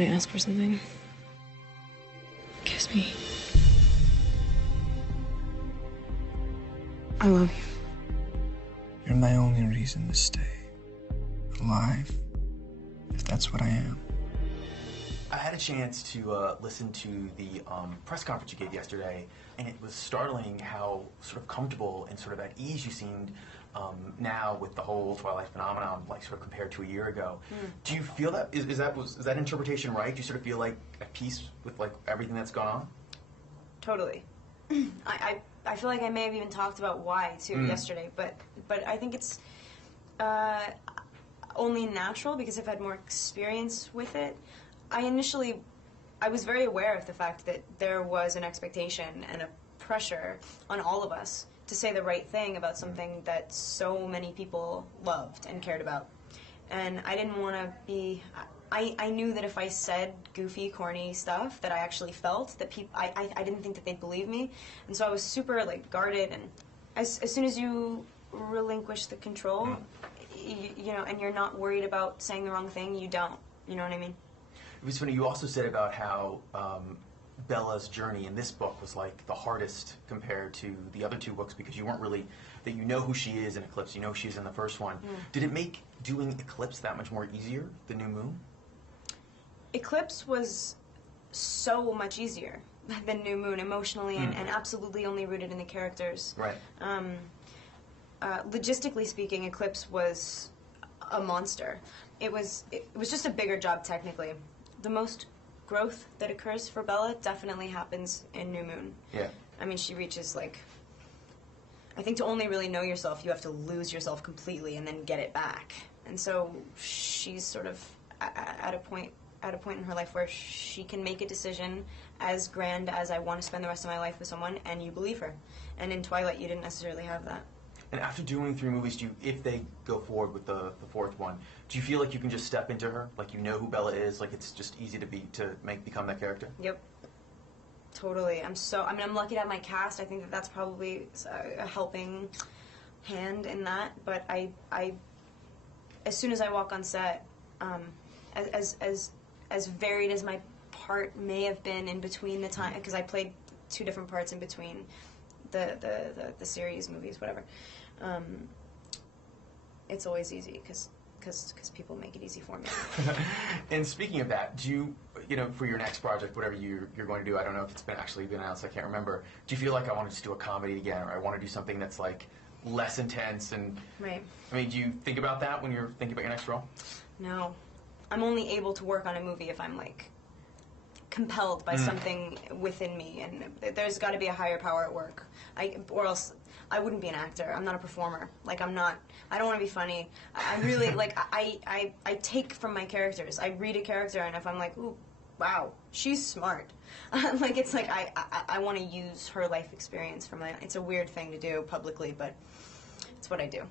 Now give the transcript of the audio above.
Can I ask for something? Kiss me. I love you. You're my only reason to stay alive, if that's what I am. I had a chance to listen to the press conference you gave yesterday, and it was startling how sort of comfortable and sort of at ease you seemed now with the whole Twilight phenomenon, like sort of compared to a year ago. Do you feel that is that interpretation right? Do you sort of feel like at peace with like everything that's gone on? Totally. I feel like I may have even talked about why too yesterday, but I think it's only natural because I've had more experience with it. I was very aware of the fact that there was an expectation and a pressure on all of us to say the right thing about something that so many people loved and cared about. And I didn't want to be... I knew that if I said goofy, corny stuff that I actually felt, that people... I didn't think that they'd believe me. And so I was super, like, guarded. And as soon as you relinquish the control, you know, and you're not worried about saying the wrong thing, you don't. You know what I mean? It was funny, you also said about how Bella's journey in this book was like the hardest compared to the other two books because you weren't really, that you know who she is in Eclipse, you know she's in the first one. Did it make doing Eclipse that much more easier, the New Moon? Eclipse was so much easier than New Moon emotionally and absolutely only rooted in the characters. Right. Logistically speaking, Eclipse was a monster. It was just a bigger job technically. The most growth that occurs for Bella definitely happens in New Moon. Yeah. I mean, she reaches like, I think to only really know yourself, you have to lose yourself completely and then get it back. And so she's sort of at a point in her life where she can make a decision as grand as I want to spend the rest of my life with someone, and you believe her. And in Twilight, you didn't necessarily have that. And after doing 3 movies, do you, if they go forward with the 4th one, do you feel like you can just step into her? Like you know who Bella is? Like it's just easy to become that character? Yep. Totally. I mean, I'm lucky to have my cast. I think that that's probably a helping hand in that. But I as soon as I walk on set, as varied as my part may have been in between the time, because I played 2 different parts in between the series, movies, whatever. It's always easy because people make it easy for me. And speaking of that, do you know, for your next project, whatever you're going to do, I don't know if it's actually been announced, I can't remember, do you feel like I want to just do a comedy again, or I want to do something that's like less intense? And right. I mean, do you think about that when you're thinking about your next role? No. I'm only able to work on a movie if I'm like compelled by something within me, and there's got to be a higher power at work. Or else I wouldn't be an actor. I'm not a performer. Like I don't want to be funny. I really like I take from my characters. I read a character, and if I'm like, ooh, wow, she's smart. Like it's like I want to use her life experience for my. It's a weird thing to do publicly, but it's what I do.